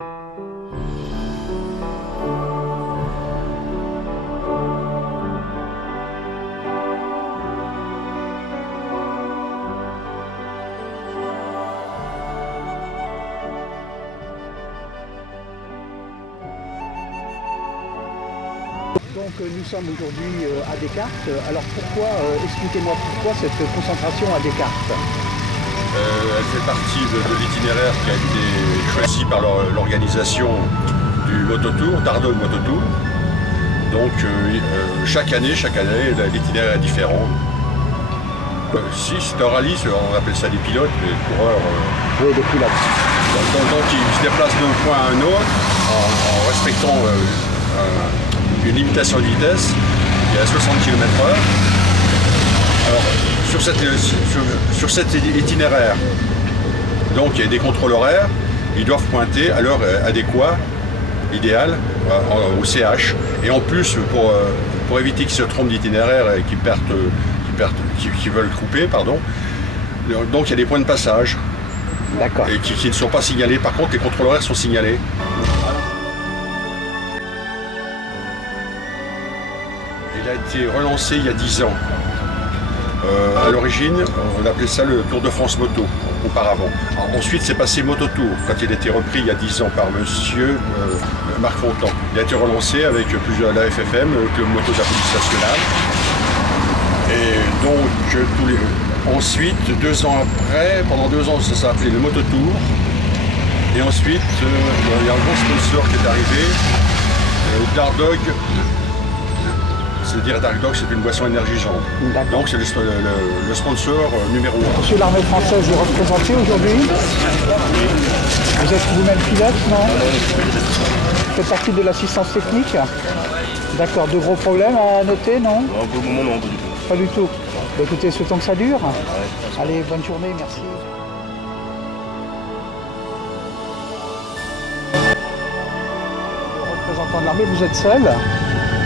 Donc nous sommes aujourd'hui à Descartes. Alors pourquoi, expliquez-moi pourquoi cette concentration à Descartes? Elle fait partie de l'itinéraire qui a été choisi par l'organisation du Mototour, Dardogue Mototour. Donc chaque année, l'itinéraire est différent. Si c'est un rallye, on appelle ça des pilotes, les coureurs. Oui, des pilotes. Donc ils se déplacent d'un point à un autre en respectant une limitation de vitesse qui est à 60 km/h. Alors, sur cet itinéraire, donc il y a des contrôles horaires, ils doivent pointer à l'heure adéquate, idéale, au CH. Et en plus, pour éviter qu'ils se trompent d'itinéraire et qu'ils veulent couper, pardon, donc il y a des points de passage. D'accord. Et qui ne sont pas signalés. Par contre, les contrôles horaires sont signalés. Il a été relancé il y a 10 ans. À l'origine, on appelait ça le Tour de France Moto, auparavant. Alors, ensuite, c'est passé Mototour, quand il a été repris il y a 10 ans par monsieur Marc Fontan. Il a été relancé avec la FFM, le Club Moto de la Police Nationale. Et donc, ensuite, 2 ans après, pendant 2 ans, ça s'est appelé le Mototour. Et ensuite, il y a un gros sponsor qui est arrivé, Dardogue. C'est-à-dire Dardogue, c'est une boisson énergisante. Donc c'est le sponsor numéro 1. Monsieur l'armée française est représenté aujourd'hui. Vous êtes vous-même pilote, non? Vous faites partie de l'assistance technique. D'accord, de gros problèmes à noter, non? Non, pour le moment, non, pas du tout. Pas du tout. Bah, écoutez, souhaitons que ça dure. Ouais. Allez, bonne journée, merci. Le représentant de l'armée, vous êtes seul?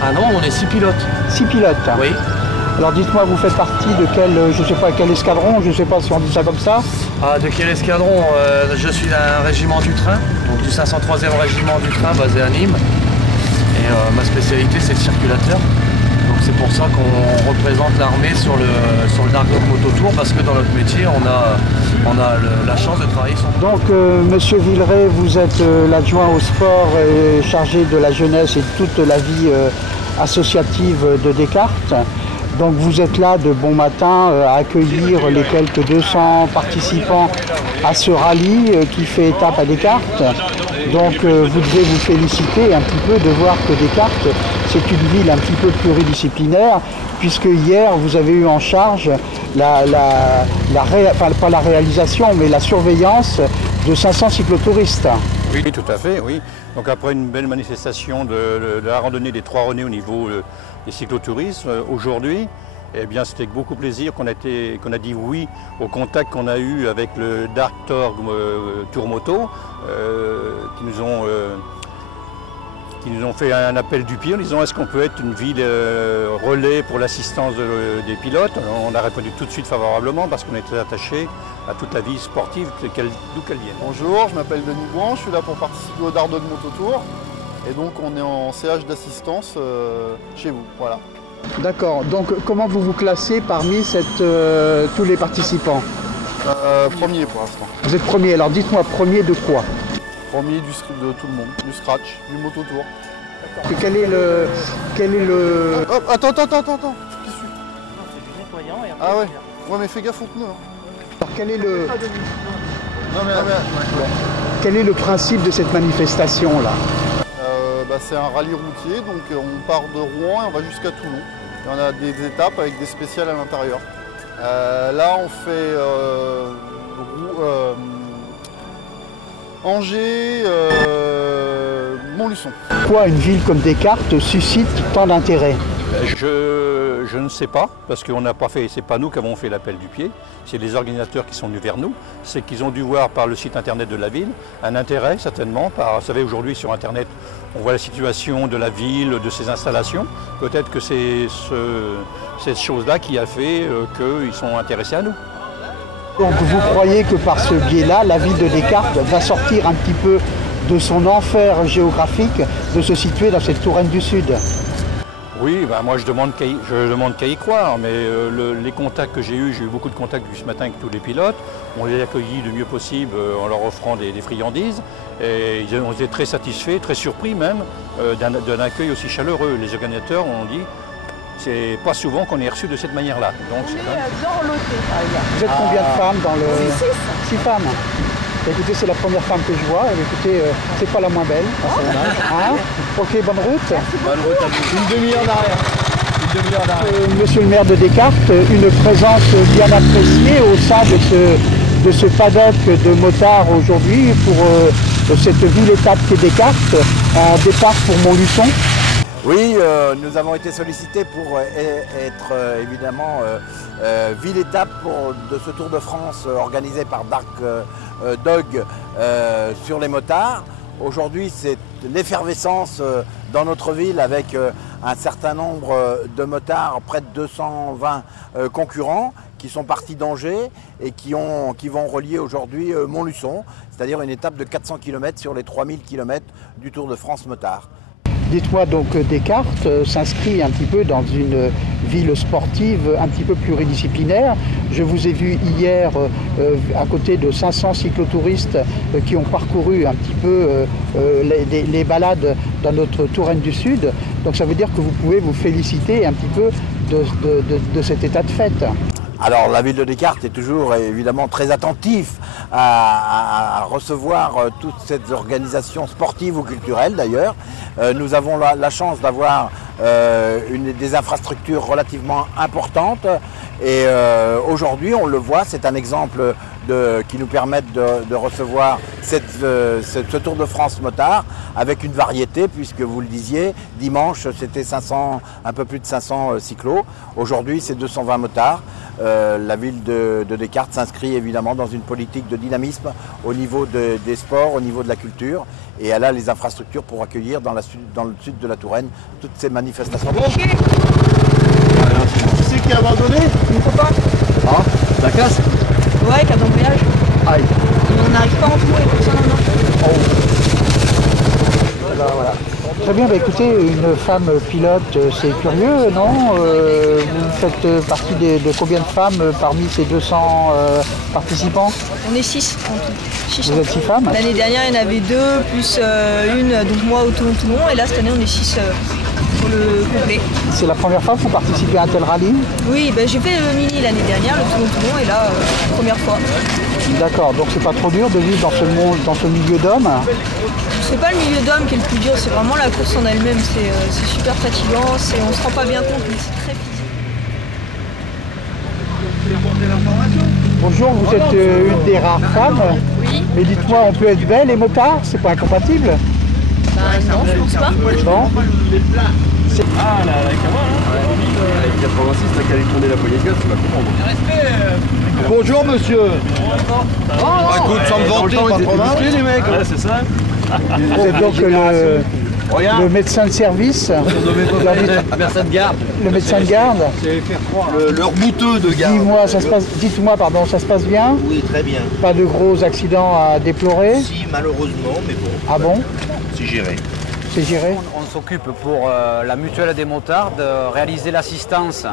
Ah non, on est 6 pilotes. 6 pilotes? Oui. Alors dites-moi, vous faites partie de quel, je ne sais pas, quel escadron, je ne sais pas si on dit ça comme ça? Ah, de quel escadron? Je suis d'un régiment du train, donc du 503e régiment du train basé à Nîmes. Et ma spécialité, c'est le circulateur. Donc c'est pour ça qu'on représente l'armée sur le Dardogue Mototour, parce que dans notre métier, on a la chance de travailler sur... Donc Monsieur Villeray, vous êtes l'adjoint au sport et chargé de la jeunesse et de toute la vie associative de Descartes. Donc vous êtes là de bon matin à accueillir les quelques 200 participants à ce rallye qui fait étape à Descartes. Donc vous devez vous féliciter un petit peu de voir que Descartes, c'est une ville un petit peu pluridisciplinaire, puisque hier vous avez eu en charge pas la réalisation, mais la surveillance de 500 cyclotouristes. Oui, tout à fait, oui. Donc après une belle manifestation de la randonnée des 3 Renées au niveau des cyclotourismes, aujourd'hui, eh bien, c'était avec beaucoup plaisir qu'on a dit oui au contact qu'on a eu avec le Dardogue Tour Moto, qui nous ont fait un appel du pied en disant est-ce qu'on peut être une ville relais pour l'assistance des pilotes. On a répondu tout de suite favorablement parce qu'on est très attaché à toute la vie sportive, d'où qu'elle vienne. Bonjour, je m'appelle Denis Bouin, je suis là pour participer au Dardogue Mototour. Et donc on est en CH d'assistance chez vous, voilà. D'accord, donc comment vous vous classez parmi tous les participants? Premier pour l'instant. Vous êtes premier, alors dites-moi premier de quoi? Premier de tout le monde, du scratch, du Mototour. Quel est le... Hop, attends, qui suit? Ah ouais, ouais mais fais gaffe aux pneus. Alors quel est le... Non mais... Quel est le principe de cette manifestation-là? C'est un rallye routier, donc on part de Rouen et on va jusqu'à Toulon. Et on a des étapes avec des spéciales à l'intérieur. Là on fait Angers, Montluçon. Pourquoi une ville comme Descartes suscite tant d'intérêt? Je ne sais pas, parce qu'on n'a pas fait, c'est pas nous qui avons fait l'appel du pied, c'est les organisateurs qui sont venus vers nous. C'est qu'ils ont dû voir par le site internet de la ville un intérêt certainement. Vous savez, aujourd'hui sur internet, on voit la situation de la ville, de ses installations. Peut-être que c'est cette chose-là qui a fait qu'ils sont intéressés à nous. Donc vous croyez que par ce biais-là, la ville de Descartes va sortir un petit peu de son enfer géographique de se situer dans cette Touraine du Sud? Oui, ben moi je demande qu'à y croire, mais les contacts que j'ai eu beaucoup de contacts ce matin avec tous les pilotes. On les a accueillis du mieux possible en leur offrant des friandises. Et ils ont été très satisfaits, très surpris même d'un accueil aussi chaleureux. Les organisateurs ont dit c'est pas souvent qu'on est reçu de cette manière-là. Donc c'est dorloté. Vous êtes combien de femmes dans le... 6 femmes. Écoutez, c'est la première femme que je vois. Écoutez, c'est pas la moins belle. Hein? Ok, bonne route. Bonne route à vous. Une demi-heure d'arrière. Monsieur le maire de Descartes, une présence bien appréciée au sein de ce paddock de motards aujourd'hui pour cette ville-étape qui est Descartes, en départ pour Montluçon. Oui, nous avons été sollicités pour être évidemment ville-étape de ce Tour de France organisé par Dark Dog sur les motards. Aujourd'hui, c'est l'effervescence dans notre ville avec un certain nombre de motards, près de 220 concurrents qui sont partis d'Angers et qui vont relier aujourd'hui Montluçon, c'est-à-dire une étape de 400 km sur les 3000 km du Tour de France motard. Dites-moi donc, Descartes s'inscrit un petit peu dans une ville sportive un petit peu pluridisciplinaire. Je vous ai vu hier à côté de 500 cyclotouristes qui ont parcouru un petit peu les balades dans notre Touraine du Sud. Donc ça veut dire que vous pouvez vous féliciter un petit peu de cet état de fête. Alors la ville de Descartes est toujours évidemment très attentive à recevoir toutes ces organisations sportives ou culturelles d'ailleurs. Nous avons la chance d'avoir des infrastructures relativement importantes et aujourd'hui on le voit, c'est un exemple qui nous permet de recevoir ce Tour de France motard avec une variété puisque vous le disiez, dimanche c'était un peu plus de 500 cyclos, aujourd'hui c'est 220 motards. La ville de Descartes s'inscrit évidemment dans une politique de dynamisme au niveau des sports, au niveau de la culture et elle a les infrastructures pour accueillir dans le sud de la Touraine toutes ces manifestations. Qui c'est qui a abandonné? Il ne faut pas. Ah, la casse? Ouais, cas d'embrayage. Aïe. On n'arrive pas en tout et personne en marche. Voilà. Très bien, bah écoutez, une femme pilote, c'est curieux, non? Vous faites partie de combien de femmes parmi ces 200 participants? On est 6 en tout. 6 Vous êtes 6 femmes? L'année dernière, il y en avait 2, plus une, donc moi au Toulon. Et là, cette année, on est 6 pour le complet. C'est la première fois que vous participez à un tel rallye? Oui, bah, j'ai fait le mini l'année dernière, le Toulon, et là, première fois. D'accord, donc c'est pas trop dur de vivre dans ce milieu d'hommes? C'est pas le milieu d'hommes qui est le plus dur, c'est vraiment la course en elle-même. C'est super fatigant, on se rend pas bien compte, mais c'est très physique. Bonjour, vous êtes une des rares femmes. Oui. Mais dites-moi, on peut être belle et motard? C'est pas incompatible? Bah non, je pense pas. Non. Ah, la caméra, avec 86, t'as qu'à aller tourner la poignée de gaz, tu vas comprendre. Bonjour monsieur. Écoute, sans me vanter, pas trop musclés les mecs. Ouais, c'est ça. Vous êtes donc le médecin de service, le médecin de garde. Leur bouteux de garde. Dites-moi, pardon, ça se passe bien? Oui, très bien. Pas de gros accidents à déplorer? Si, malheureusement, mais bon. Ah bon? C'est géré. C'est géré? On s'occupe pour la mutuelle des motards de réaliser l'assistance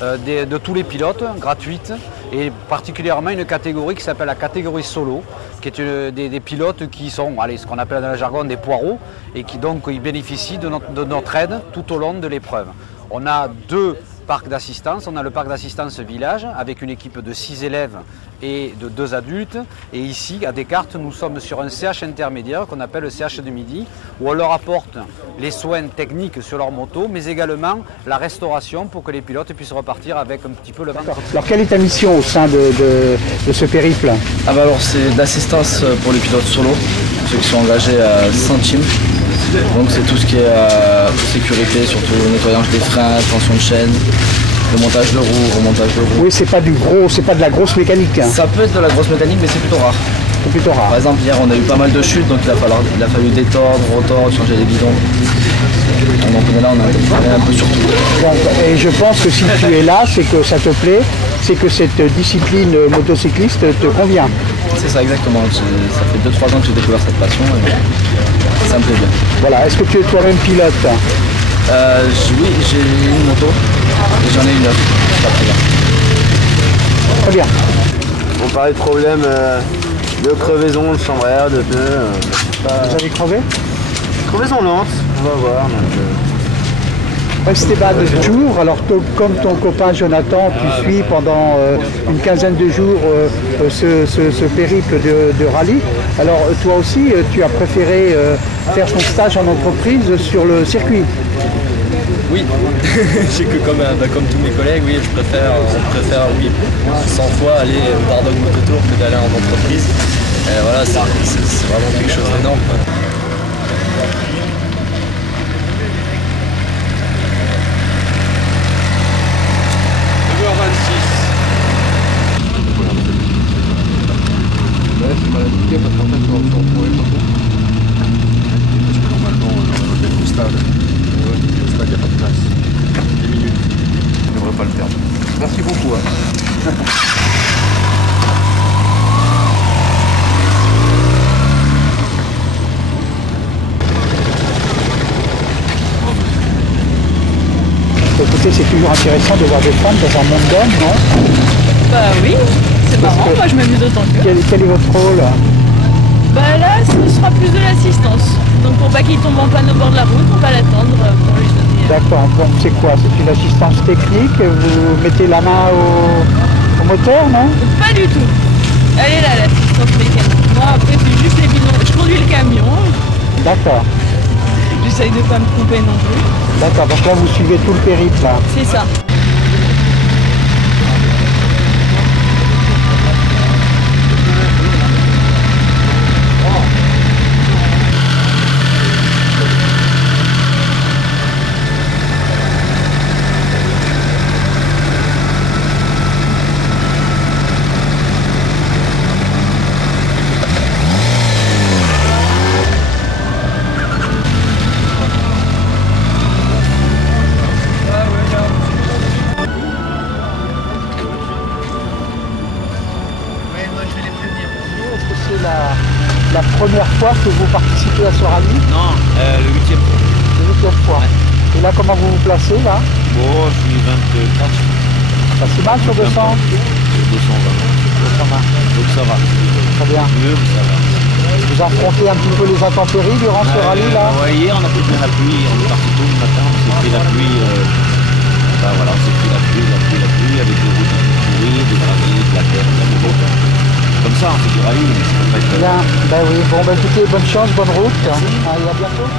de tous les pilotes, gratuite, et particulièrement une catégorie qui s'appelle la catégorie solo, qui est des pilotes qui sont, ce qu'on appelle dans le jargon des poireaux, et qui donc ils bénéficient de notre aide tout au long de l'épreuve. On a 2 parcs d'assistance, on a le parc d'assistance village avec une équipe de 6 élèves et de 2 adultes, et ici à Descartes nous sommes sur un CH intermédiaire qu'on appelle le CH de midi, où on leur apporte les soins techniques sur leur moto, mais également la restauration pour que les pilotes puissent repartir avec un petit peu le ventre. Alors quelle est ta mission au sein de ce périple? Alors c'est l'assistance pour les pilotes solo, ceux qui sont engagés à centimes. Donc c'est tout ce qui est sécurité, surtout le nettoyage des freins, tension de chaîne, le montage de roues, remontage de roues. Oui, c'est pas de la grosse mécanique. Ça peut être de la grosse mécanique, mais c'est plutôt rare. C'est plutôt rare. Par exemple, hier on a eu pas mal de chutes, donc il a fallu détordre, retordre, changer les bidons. Donc on est là, on a un peu sur tout. Donc, et je pense que si tu es là, c'est que ça te plaît c'est que cette discipline motocycliste te convient. C'est ça exactement, ça fait 2-3 ans que j'ai découvert cette passion et ça me plaît bien. Voilà, est-ce que tu es toi-même pilote? Oui, j'ai une moto et j'en ai une autre, pas très bien. Très bien. On parlait de problèmes de crevaison, de chambre à air, de pneus. Vous avez crevé? Crevaison lente, on va voir. Esteban Jour, alors comme ton copain Jonathan, tu suis pendant une quinzaine de jours ce périple de rallye. Alors toi aussi, tu as préféré faire ton stage en entreprise sur le circuit? Oui, j'ai que comme tous mes collègues, oui, on préfère oui, 100 fois aller au Bardog Mototour que d'aller en entreprise. Et voilà, c'est vraiment quelque chose d'énorme. C'est mal indiqué parce qu'en fait on retrouve les photos. Parce que normalement on est au stade. Au stade il n'y a pas de place. 10 minutes. Je ne devrais pas le perdre. Merci beaucoup. Écoutez, c'est toujours intéressant de voir des femmes dans un monde d'hommes, non? Bah oui, c'est marrant, moi je m'amuse autant que. Quel est votre rôle? Bah là, ce sera plus de l'assistance. Donc pour pas qu'il tombe en panne au bord de la route, on va l'attendre pour lui donner. D'accord, donc c'est quoi? C'est une assistance technique? Vous mettez la main au moteur, non? Pas du tout. Elle est là, l'assistance mécanique. Moi après c'est juste les bidons. Je conduis le camion. D'accord. J'essaye de pas me tromper non plus. D'accord, donc là vous suivez tout le périple là. C'est ça. La première fois que vous participez à ce rallye? Non, le 8e. Le 8e fois. Ouais. Et là, comment vous vous placez là? Bon, je suis 24. Pas si mal sur 200? 220. 220. Donc ça va. Très bien. Mieux, mais ça va. Vous affrontez un petit peu les intempéries durant ce rallye là? Ouais, hier on a pris bien la pluie, on est parti tôt le matin, on s'est pris la pluie. Voilà, on s'est pris la pluie avec des routes un peu pourries, des gravits, de la terre, de la mauvaise. Comme ça, on fait du rallye, mais ça peut pas être... Bien, ben oui, bon, ben écoutez, bonne chance, bonne route. Allez, à bientôt.